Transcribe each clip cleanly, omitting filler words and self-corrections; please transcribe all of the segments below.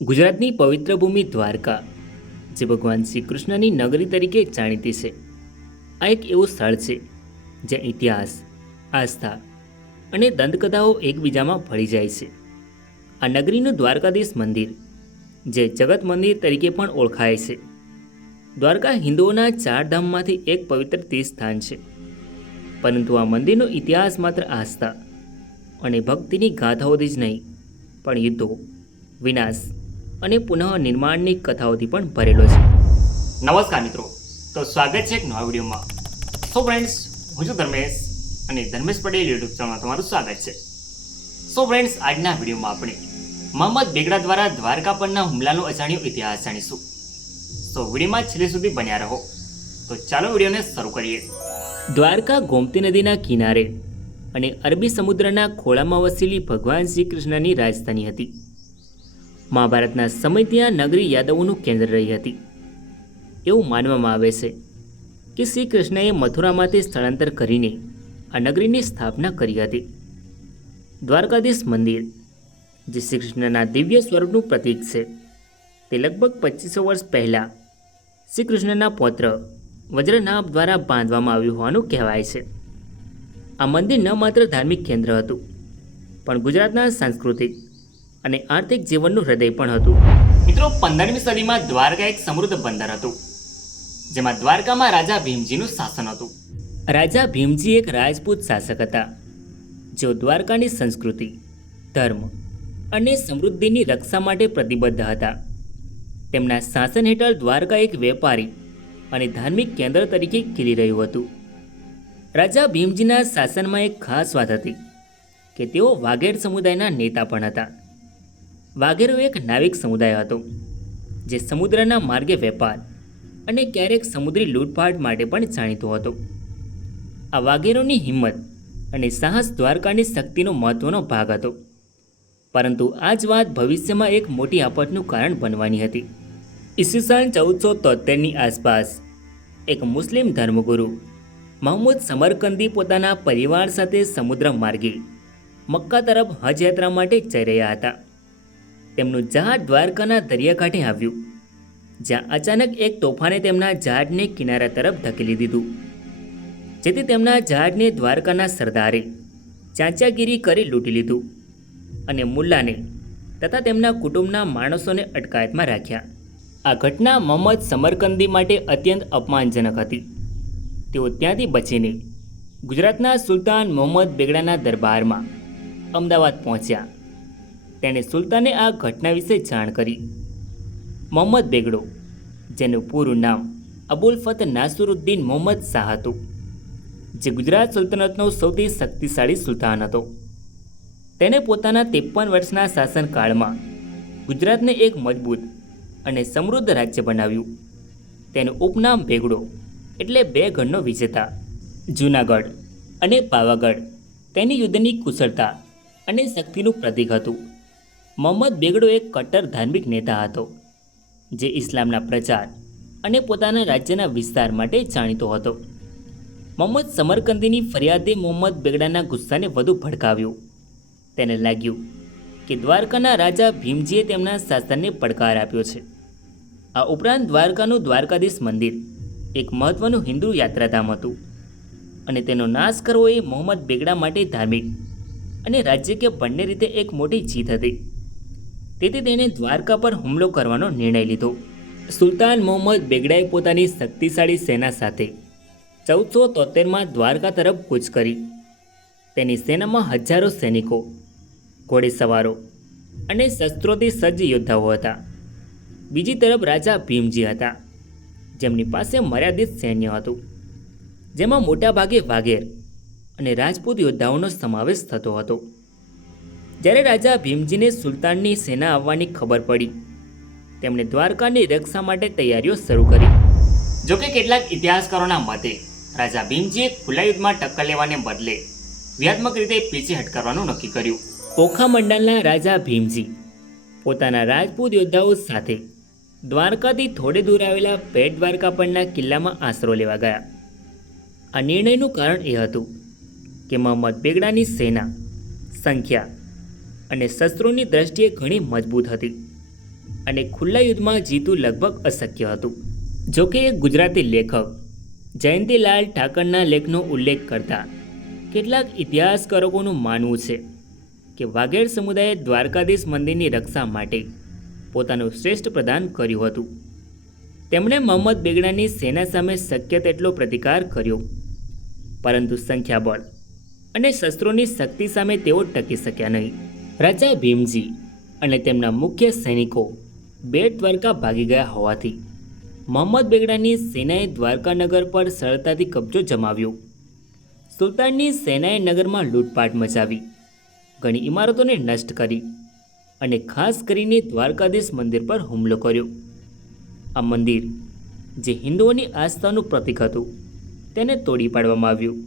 ગુજરાતની પવિત્ર ભૂમિ દ્વારકા, જે ભગવાન શ્રી કૃષ્ણની નગરી તરીકે જાણીતી છે, આ એક એવું સ્થળ છે જ્યાં ઇતિહાસ, આસ્થા અને દંતકથાઓ એકબીજામાં ભળી જાય છે. આ નગરીનું દ્વારકાધીશ મંદિર, જે જગત મંદિર તરીકે પણ ઓળખાય છે. દ્વારકા હિન્દુઓના ચાર ધામમાંથી એક પવિત્ર તીર્થસ્થાન છે, પરંતુ આ મંદિરનો ઇતિહાસ માત્ર આસ્થા અને ભક્તિની ગાથાઓથી જ નહીં, પણ યુદ્ધો, વિનાશ અને પુનઃનિર્માણની કથાઓથી પણ ભરેલો છે. નમસ્કાર મિત્રો, તો સ્વાગત છે એક નવા વિડીયોમાં. સો ફ્રેન્ડ્સ, હું છું ધર્મેશ અને ધર્મેશ પટેલ યુટ્યુબ ચેનલમાં તમારું સ્વાગત છે. સો ફ્રેન્ડ્સ, આજના વિડીયોમાં આપણે મોહમ્મદ બેગડા દ્વારા દ્વારકા પરના હુમલાનો અજાણ્યો ઇતિહાસ જાણીશું. તો વિડીયોમાં છેલ્લે સુધી બન્યા રહો. તો ચાલો વિડીયોને શરૂ કરીએ. દ્વારકા ગોમતી નદીના કિનારે અને અરબી સમુદ્રના ખોળામાં વસેલી ભગવાન શ્રી કૃષ્ણની રાજધાની હતી. મહાભારતના સમય ત્યાં નગરી યાદવોનું કેન્દ્ર રહી હતી. એવું માનવામાં આવે છે કે શ્રી કૃષ્ણએ મથુરામાંથી સ્થળાંતર કરીને આ નગરીની સ્થાપના કરી હતી. દ્વારકાધીશ મંદિર, જે શ્રી કૃષ્ણના દિવ્ય સ્વરૂપનું પ્રતીક છે, તે લગભગ 2500 વર્ષ પહેલાં શ્રી કૃષ્ણના પૌત્ર વજ્રનાભ દ્વારા બાંધવામાં આવ્યું હોવાનું કહેવાય છે. આ મંદિર ન માત્ર ધાર્મિક કેન્દ્ર હતું, પણ ગુજરાતના સાંસ્કૃતિક અને આર્થિક જીવનનું હૃદય પણ હતું. મિત્રો, 15મી સદીમાં દ્વારકા એક સમૃદ્ધ બંદર હતું, જેમાં દ્વારકામાં રાજા ભીમજીનું શાસન હતું. રાજા ભીમજી એક રાજપૂત શાસક હતા, જેઓ દ્વારકાની સંસ્કૃતિ, ધર્મ અને સમૃદ્ધિની રક્ષા માટે પ્રતિબદ્ધ હતા. તેમના શાસન હેઠળ દ્વારકા એક વેપારી અને ધાર્મિક કેન્દ્ર તરીકે ખીલી રહ્યું હતું. રાજા ભીમજીના શાસનમાં એક ખાસ વાત હતી કે તેઓ વાઘેર સમુદાયના નેતા પણ હતા. વાઘેરો એક નાવિક સમુદાય હતો, જે સમુદ્રના માર્ગે વેપાર અને ક્યારેક સમુદ્રી લૂંટફાટ માટે પણ જાણીતો હતો. આ વાઘેરોની હિંમત અને સાહસ દ્વારકાની શક્તિનો મહત્વનો ભાગ હતો. પરંતુ આ જ વાત ભવિષ્યમાં એક મોટી આફતનું કારણ બનવાની હતી. ઈસવીસન 1473ની આસપાસ એક મુસ્લિમ ધર્મગુરુ મહમૂદ સમરકંદી પોતાના પરિવાર સાથે સમુદ્ર માર્ગે મક્કા તરફ હજ યાત્રા માટે જઈ રહ્યા હતા. તેમનું જહાજ દ્વારકાના દરિયાકાંઠે આવ્યું, જ્યાં અચાનક એક તોફાને તેમના જહાજને કિનારા તરફ ધકેલી દીધું, જેથી તેમના જહાજને દ્વારકાના સરદારે ચાંચાગીરી કરી લૂંટી લીધું અને મુલ્લાને તથા તેમના કુટુંબના માણસોને અટકાયતમાં રાખ્યા. આ ઘટના મોહમ્મદ સમરકંદી માટે અત્યંત અપમાનજનક હતી. તેઓ ત્યાંથી બચીને ગુજરાતના સુલતાન મોહમ્મદ બેગડાના દરબારમાં અમદાવાદ પહોંચ્યા. તેણે સુલતાને આ ઘટના વિશે જાણ કરી. મોહમ્મદ બેગડો, જેનું પૂરું નામ અબુલ ફત નાસરુદ્દીન મોહમ્મદ શાહ હતું, જે ગુજરાત સલ્તનતનો સૌથી શક્તિશાળી સુલતાન હતો. તેણે પોતાના 53 વર્ષના શાસનકાળમાં ગુજરાતને એક મજબૂત અને સમૃદ્ધ રાજ્ય બનાવ્યું. તેનું ઉપનામ બેગડો એટલે બે ગઢનો વિજેતા. જૂનાગઢ અને પાવાગઢ તેની યુદ્ધની કુશળતા અને શક્તિનું પ્રતીક હતું. મોહમ્મદ બેગડો એક કટ્ટર ધાર્મિક નેતા હતો, જે ઇસ્લામના પ્રચાર અને પોતાના રાજ્યના વિસ્તાર માટે જાણીતો હતો. મોહમ્મદ સમરકંદીની ફરિયાદે મોહમ્મદ બેગડાના ગુસ્સાને વધુ ભડકાવ્યો. તેને લાગ્યું કે દ્વારકાના રાજા ભીમજીએ તેમના શાસનને પડકાર આપ્યો છે. આ ઉપરાંત દ્વારકાનું દ્વારકાધીશ મંદિર એક મહત્વનું હિન્દુ યાત્રાધામ હતું, અને તેનો નાશ કરવો એ મોહમ્મદ બેગડા માટે ધાર્મિક અને રાજકીય બંને રીતે એક મોટી જીત હતી. તેથી તેણે દ્વારકા પર હુમલો કરવાનો નિર્ણય લીધો. સુલતાન મોહમ્મદ બેગડાએ પોતાની શક્તિશાળી સેના સાથે 1473માં દ્વારકા તરફ કૂચ કરી. તેની સેનામાં હજારો સૈનિકો, ઘોડેસવારો અને શસ્ત્રોથી સજ્જ યોદ્ધાઓ હતા. બીજી તરફ રાજા ભીમજી હતા, જેમની પાસે મર્યાદિત સૈન્ય હતું, જેમાં મોટાભાગે વાઘેર અને રાજપૂત યોદ્ધાઓનો સમાવેશ થતો હતો. જ્યારે રાજા ભીમજીને સુલતાનની સેના આવવાની ખબર પડી, તેમણે દ્વારકાની રક્ષા માટે તૈયારીઓ શરૂ કરી. જોકે કેટલાક ઇતિહાસકારોના મતે રાજા ભીમજીએ ખુલ્લા યુદ્ધમાં ટક્કર લેવાને બદલે વ્યૂહાત્મક રીતે પીછેહટ કરવાનું નક્કી કર્યું. ઓખા મંડળના રાજા ભીમજી પોતાના રાજપૂત યોદ્ધાઓ સાથે દ્વારકાથી થોડે દૂર આવેલા બેટ દ્વારકા પરના કિલ્લામાં આશરો લેવા ગયા. આ નિર્ણયનું કારણ એ હતું કે મોહમ્મદ બેગડાની સેના સંખ્યા અને શસ્ત્રોની દ્રષ્ટિએ ઘણી મજબૂત હતી. અને ખુલ્લા યુદ્ધમાં જીતવું લગભગ અશક્ય હતું. જોકે એક ગુજરાતી લેખક જયંતીલાલ ઠાકરના લેખનો ઉલ્લેખ કરતા કેટલાક ઇતિહાસકારોનું માનવું છે કે વાઘેર સમુદાયે દ્વારકાધીશ મંદિરની રક્ષા માટે પોતાનું શ્રેષ્ઠ પ્રદાન કર્યું હતું. તેમણે મોહમ્મદ બેગડાની સેના સામે શક્ય તેટલો પ્રતિકાર કર્યો, પરંતુ સંખ્યાબળ અને શસ્ત્રોની શક્તિ સામે તેઓ ટકી શક્યા નહીં. રાજા ભીમજી અને તેમના મુખ્ય સૈનિકો બેટ દ્વારકા ભાગી ગયા હોવાથી મોહમ્મદ બેગડાની સેનાએ દ્વારકા નગર પર સરળતાથી કબજો જમાવ્યો. સુલતાનની સેનાએ નગરમાં લૂંટપાટ મચાવી, ઘણી ઇમારતોને નષ્ટ કરી અને ખાસ કરીને દ્વારકાધીશ મંદિર પર હુમલો કર્યો. આ મંદિર, જે હિન્દુઓની આસ્થાનું પ્રતીક હતું, તેને તોડી પાડવામાં આવ્યું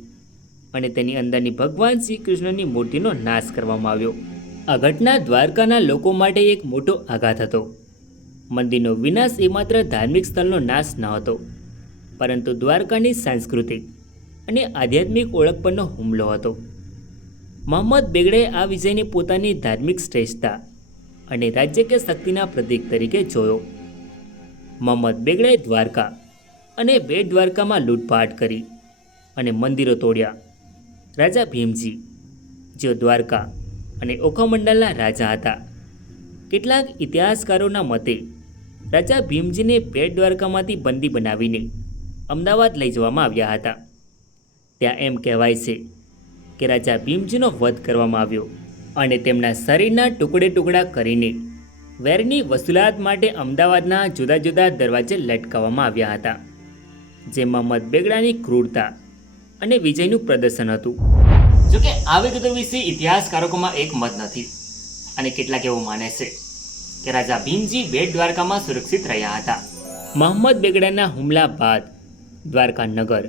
અને તેની અંદરની ભગવાન શ્રી કૃષ્ણની મૂર્તિનો નાશ કરવામાં આવ્યો. આ ઘટના દ્વારકાના લોકો માટે એક મોટો આઘાત હતો. મંદિરનો વિનાશ એ માત્ર ધાર્મિક સ્થળનો નાશ ન હતો, પરંતુ દ્વારકાની સાંસ્કૃતિક અને આધ્યાત્મિક ઓળખ પરનો હુમલો હતો. મોહમ્મદ બેગડાએ આ વિજયને પોતાની ધાર્મિક શ્રેષ્ઠતા અને રાજકીય શક્તિના પ્રતીક તરીકે જોયો. મોહમ્મદ બેગડાએ દ્વારકા અને બેટ દ્વારકામાં લૂંટપાટ કરી અને મંદિરો તોડ્યા. રાજા ભીમજી, જેઓ દ્વારકા અને ઓખામંડલના રાજા હતા, કેટલાક ઇતિહાસકારોના મતે રાજા ભીમજીને બેટ દ્વારકામાંથી બંદી બનાવીને અમદાવાદ લઈ જવામાં આવ્યા હતા. ત્યાં એમ કહેવાય છે કે રાજા ભીમજીનો વધ કરવામાં આવ્યો અને તેમના શરીરના ટુકડે ટુકડા કરીને વેરની વસૂલાત માટે અમદાવાદના જુદા જુદા દરવાજે લટકાવવામાં આવ્યા હતા, જે મોહમ્મદ બેગડાની ક્રૂરતા અને વિજયનું પ્રદર્શન હતું. જોકે આ વિગતો વિશે ઇતિહાસકારોમાં એક મત નથી અને કેટલાક એવું માને છે કે રાજા ભીમજી બેટ દ્વારકામાં સુરક્ષિત રહ્યા હતા. મોહમ્મદ બેગડાના હુમલા બાદ દ્વારકા નગર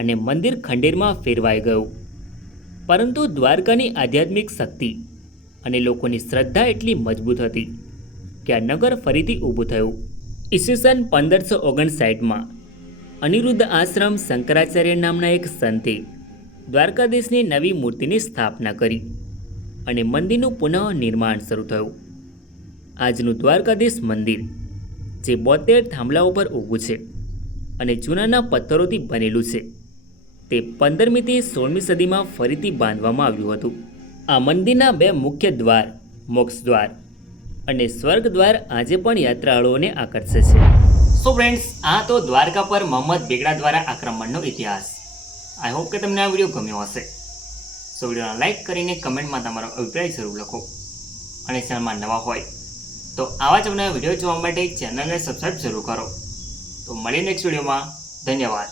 અને મંદિર ખંડેરમાં ફેરવાઈ ગયું, પરંતુ દ્વારકાની આધ્યાત્મિક શક્તિ અને લોકોની શ્રદ્ધા એટલી મજબૂત હતી કે આ નગર ફરીથી ઊભું થયું. ઈસવીસન 1559માં અનિરુદ્ધ આશ્રમ શંકરાચાર્ય નામના એક સંતે દ્વારકાધીશની નવી મૂર્તિની સ્થાપના કરી અને મંદિરનું પુનઃનિર્માણ શરૂ થયું. આજનું દ્વારકાધીશ મંદિર, જે 72 થાંભલાઓ પર ઊભું છે અને ચૂનાના પથ્થરોથી બનેલું છે, તે 15મી થી 16મી સદીમાં ફરીથી બાંધવામાં આવ્યું હતું. આ મંદિરના 2 મુખ્ય દ્વાર, મોક્ષ દ્વાર અને સ્વર્ગ દ્વાર, આજે પણ યાત્રાળુઓને આકર્ષે છે. સો ફ્રેન્ડ્સ, આ તો દ્વારકા પર મોહમ્મદ બેગડા દ્વારા આક્રમણનો ઇતિહાસ. આઈ હોપ કે તમને આ વિડીયો ગમ્યો હશે. સો વિડીયોને લાઇક કરીને કમેન્ટમાં તમારો અભિપ્રાય જરૂર લખો અને ચેનલમાં નવા હોય તો આવા જ અવનવા વિડીયો જોવા માટે ચેનલને સબસ્ક્રાઈબ જરૂર કરો. તો મળીએ નેક્સ્ટ વિડીયોમાં. ધન્યવાદ.